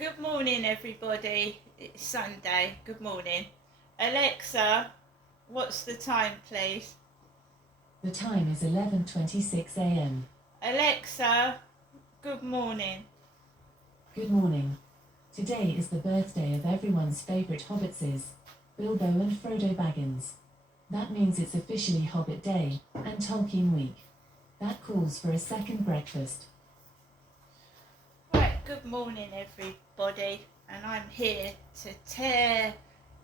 Good morning, everybody. It's Sunday. Good morning. Alexa, what's the time, please? The time is 11:26 a.m. Alexa, good morning. Good morning. Today is the birthday of everyone's favourite hobbitses, Bilbo and Frodo Baggins. That means it's officially Hobbit Day and Tolkien Week. That calls for a second breakfast. Right, good morning, everybody. And I'm here to tear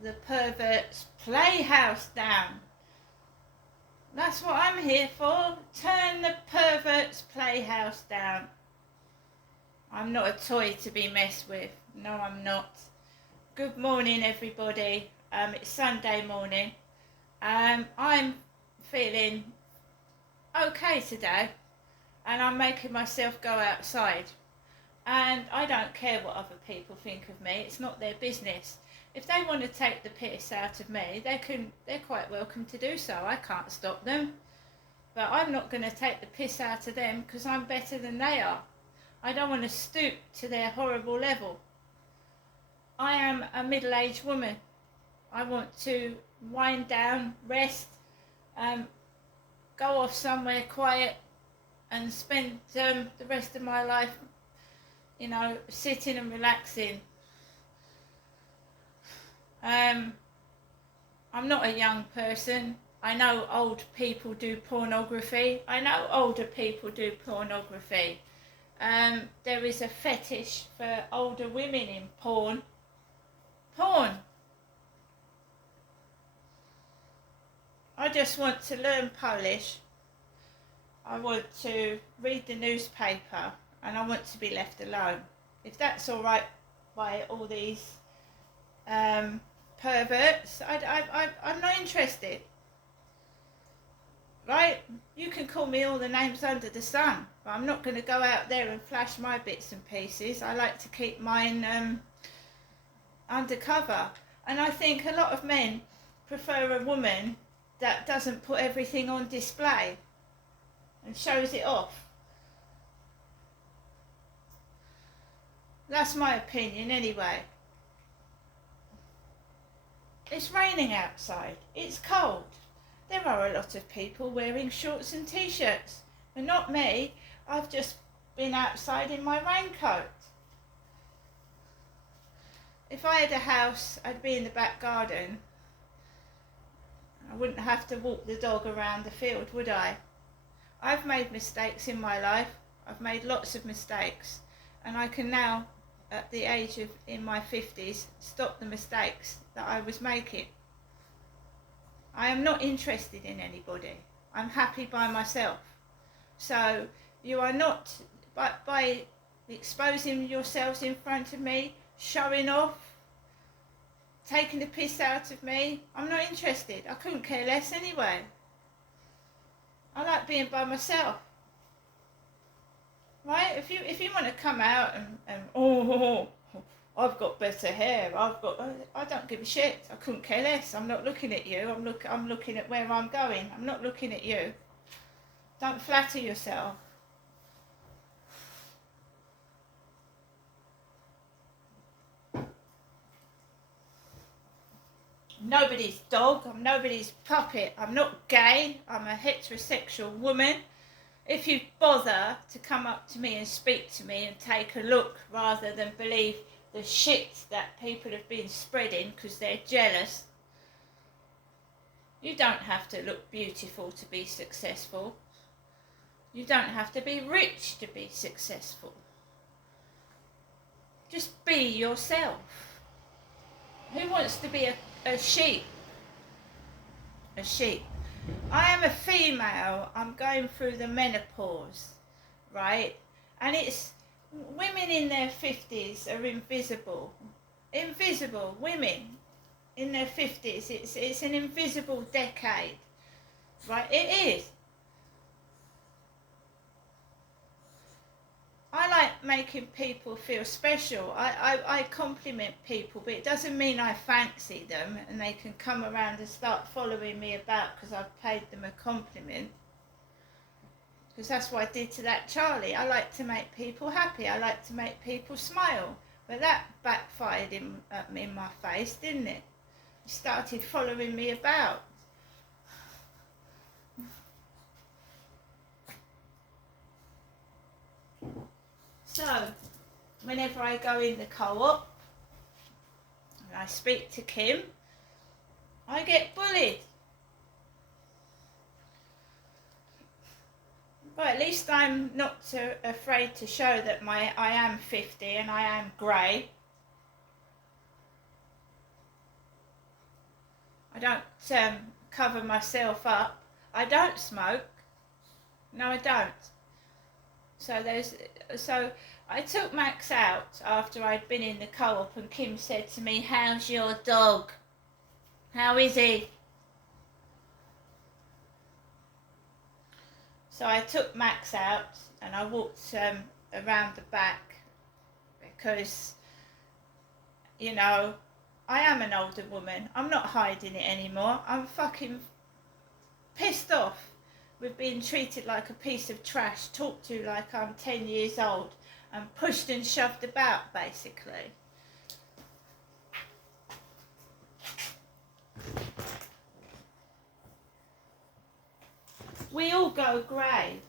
the Pervert Playhouse down. That's what I'm here for. Turn the Pervert's Playhouse down. I'm not a toy to be messed with. No, I'm not. Good morning, everybody. It's Sunday morning. I'm feeling okay today, and I'm making myself go outside. And I don't care what other people think of me. It's not their business. If they want to take the piss out of me, they're quite welcome to do so. I can't stop them. But I'm not going to take the piss out of them because I'm better than they are. I don't want to stoop to their horrible level. I am a middle-aged woman. I want to wind down, rest, go off somewhere quiet and spend the rest of my life, sitting and relaxing. I'm not a young person. I know old people do pornography. I know older people do pornography. There is a fetish for older women in porn. I just want to learn Polish. I want to read the newspaper and I want to be left alone. If that's all right by all these perverts, I'm not interested. Right? You can call me all the names under the sun, but I'm not going to go out there and flash my bits and pieces. I like to keep mine undercover. And I think a lot of men prefer a woman that doesn't put everything on display and shows it off. That's my opinion anyway. It's raining outside. It's cold. There are a lot of people wearing shorts and t-shirts, but not me. I've just been outside in my raincoat. If I had a house, I'd be in the back garden. I wouldn't have to walk the dog around the field, would I? I've made mistakes in my life. I've made lots of mistakes, and I can now, at the age of in my 50s, stop the mistakes that I was making. I am not interested in anybody. I'm happy by myself. So you are not, by exposing yourselves in front of me, showing off, taking the piss out of me, I'm not interested. I couldn't care less anyway. I like being by myself. Right? If you want to come out and I've got better hair, I don't give a shit. I couldn't care less. I'm not looking at you. I'm looking at where I'm going. I'm not looking at you. Don't flatter yourself. Nobody's dog. I'm nobody's puppet. I'm not gay. I'm a heterosexual woman. If you bother to come up to me and speak to me and take a look rather than believe the shit that people have been spreading because they're jealous, you don't have to look beautiful to be successful. You don't have to be rich to be successful. Just be yourself. Who wants to be a sheep? A sheep. I am a female. I'm going through the menopause, right? And it's women in their 50s are invisible. Invisible women in their 50s. It's an invisible decade, right? It is. I like making people feel special. I compliment people, but it doesn't mean I fancy them and they can come around and start following me about because I've paid them a compliment. Because that's what I did to that Charlie. I like to make people happy. I like to make people smile. But that backfired in my face, didn't it? He started following me about. So, whenever I go in the co-op and I speak to Kim, I get bullied. But at least I'm not so afraid to show that I am 50 and I am grey. I don't cover myself up. I don't smoke. No, I don't. So I took Max out after I'd been in the co-op, and Kim said to me, "How's your dog? How is he?" So I took Max out and I walked around the back because, you know, I am an older woman. I'm not hiding it anymore. I'm fucking pissed off with being treated like a piece of trash, talked to like I'm 10 years old, and pushed and shoved about, basically. We all go grey.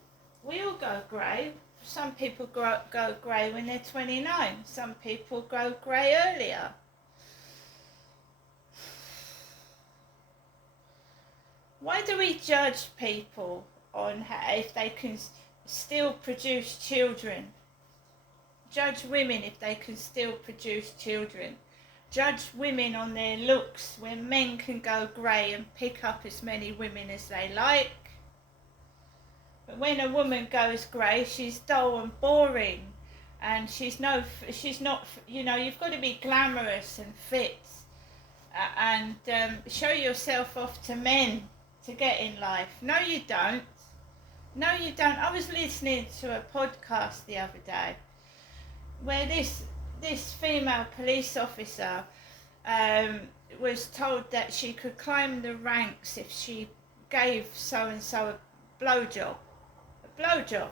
We all go grey. Some people go grey when they're 29. Some people go grey earlier. Why do we judge people on if they can still produce children? Judge women if they can still produce children. Judge women on their looks when men can go grey and pick up as many women as they like. But when a woman goes grey, she's dull and boring, and she's not, you know, you've got to be glamorous and fit and show yourself off to men to get in life. No, you don't. No, you don't. I was listening to a podcast the other day where this female police officer was told that she could climb the ranks if she gave so-and-so a blowjob. A blowjob.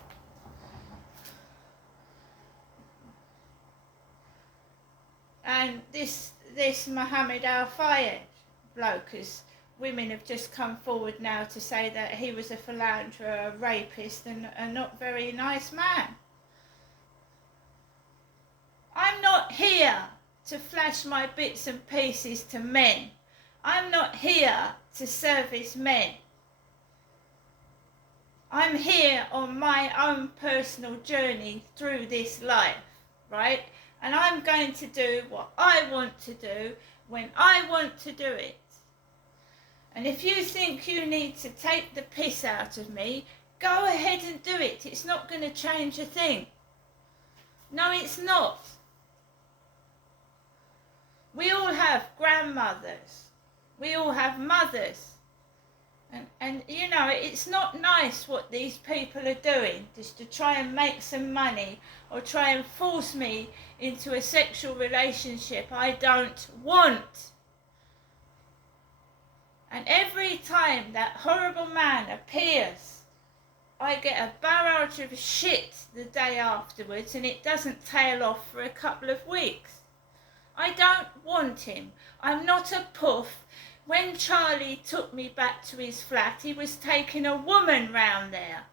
And this Mohammed Al-Fayed bloke, as women have just come forward now to say that he was a philanderer, a rapist, and a not very nice man. I'm not here to flash my bits and pieces to men. I'm not here to service men. I'm here on my own personal journey through this life, right? And I'm going to do what I want to do when I want to do it. And if you think you need to take the piss out of me, go ahead and do it. It's not going to change a thing. No, it's not. We all have grandmothers. We all have mothers. And you know, it's not nice what these people are doing, just to try and make some money or try and force me into a sexual relationship I don't want. And every time that horrible man appears, I get a barrage of shit the day afterwards, and it doesn't tail off for a couple of weeks. I don't want him. I'm not a puff. When Charlie took me back to his flat, he was taking a woman round there.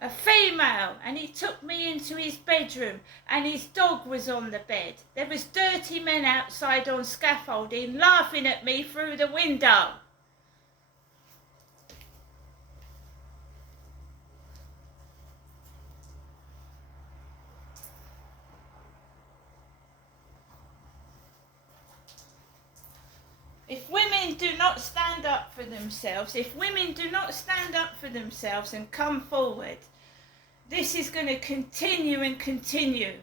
A female, and he took me into his bedroom, and his dog was on the bed. There was dirty men outside on scaffolding laughing at me through the window. If women do not stand up for themselves, if women do not stand up for themselves and come forward, this is going to continue and continue.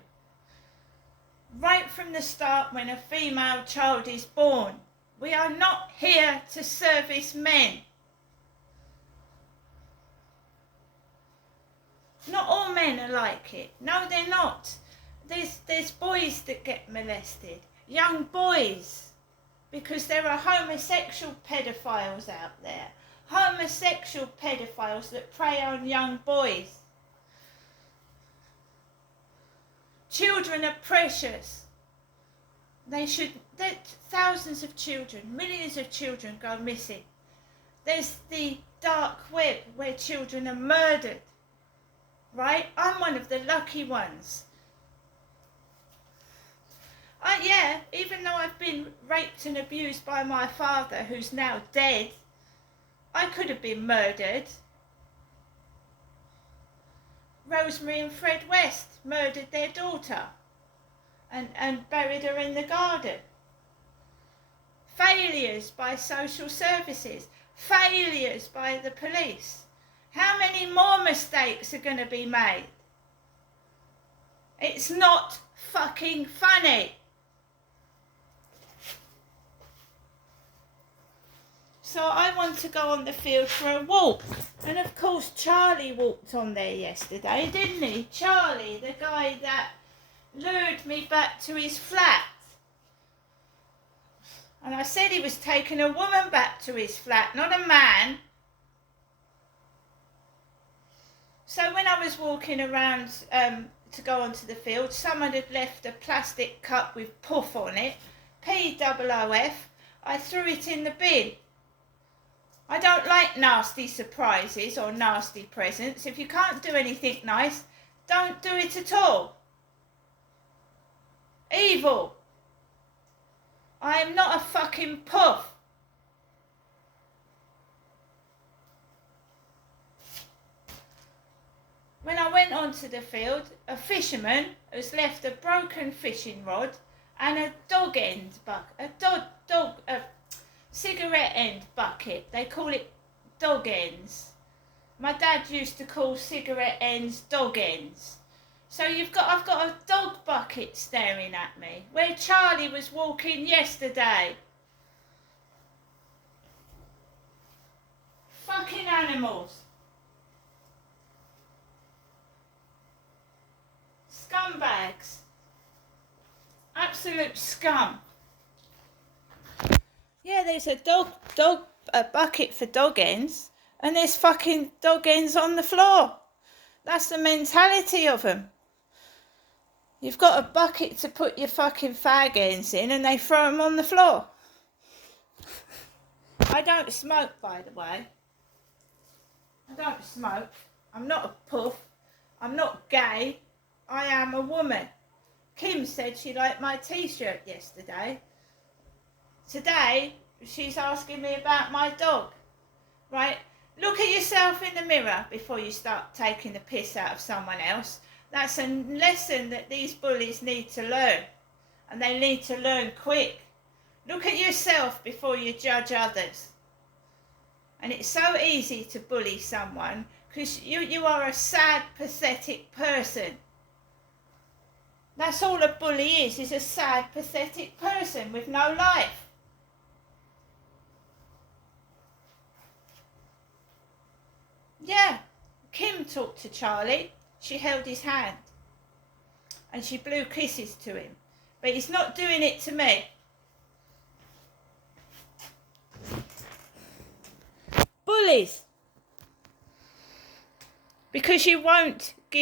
Right from the start, when a female child is born, we are not here to service men. Not all men are like it. No, they're not. There's boys that get molested, young boys. Because there are homosexual pedophiles out there. Homosexual pedophiles that prey on young boys. Children are precious. Thousands of children, millions of children go missing. There's the dark web where children are murdered, right? I'm one of the lucky ones. Even though I've been raped and abused by my father, who's now dead, I could have been murdered. Rosemary and Fred West murdered their daughter and buried her in the garden. Failures by social services, failures by the police. How many more mistakes are going to be made? It's not fucking funny. So I want to go on the field for a walk. And of course Charlie walked on there yesterday, didn't he? Charlie, the guy that lured me back to his flat. And I said he was taking a woman back to his flat, not a man. So when I was walking around to go onto the field, someone had left a plastic cup with puff on it, POOF. I threw it in the bin. I don't like nasty surprises or nasty presents. If you can't do anything nice, don't do it at all. Evil. I am not a fucking puff. When I went onto the field, a fisherman has left a broken fishing rod and a cigarette end bucket. They call it dog ends. My dad used to call cigarette ends dog ends. So I've got a dog bucket staring at me, where Charlie was walking yesterday. Fucking animals. Scumbags. Absolute scum. Yeah, there's a bucket for dog ends, and there's fucking dog ends on the floor. That's the mentality of them. You've got a bucket to put your fucking fag ends in, and they throw them on the floor. I don't smoke, by the way. I don't smoke. I'm not a puff. I'm not gay. I am a woman. Kim said she liked my t-shirt yesterday. Today, she's asking me about my dog. Right? Look at yourself in the mirror before you start taking the piss out of someone else. That's a lesson that these bullies need to learn. And they need to learn quick. Look at yourself before you judge others. And it's so easy to bully someone because you are a sad, pathetic person. That's all a bully is a sad, pathetic person with no life. Yeah, Kim talked to Charlie. She held his hand. And she blew kisses to him. But he's not doing it to me. Bullies. Because you won't give